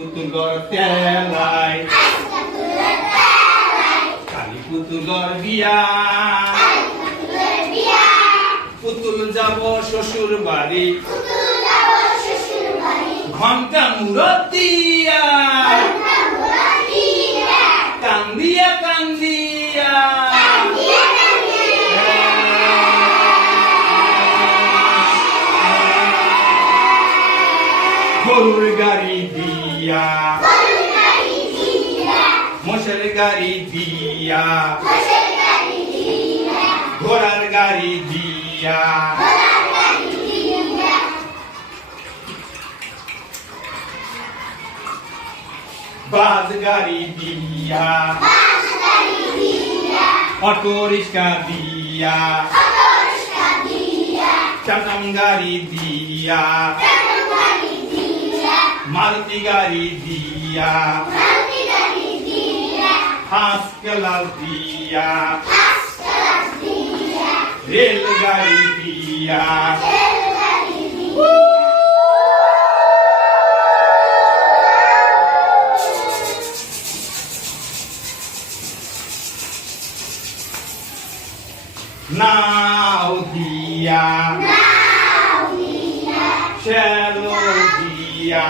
পুতুলর তেলাই কালি পুতুলর বিয়া পুতুল যাব শ্বশুর বাড়ি ঘন্টা মুরত দিয়া কান্দিয়া কান্দিয়া গরুর গাড়ি দিয়া মোষের গাড়ি দিয়া ঘোড়ার গাড়ি দিয়া বাস গাড়ি দিয়া অটো রিক্সা দিয়া চাটাম গাড়ি দিয়া মারুতি গাড়ি দিয়া হাঁস কেলাস দিয়া রেল গাড়ি দিয়া নাও দিয়া শ্যালো দিয়া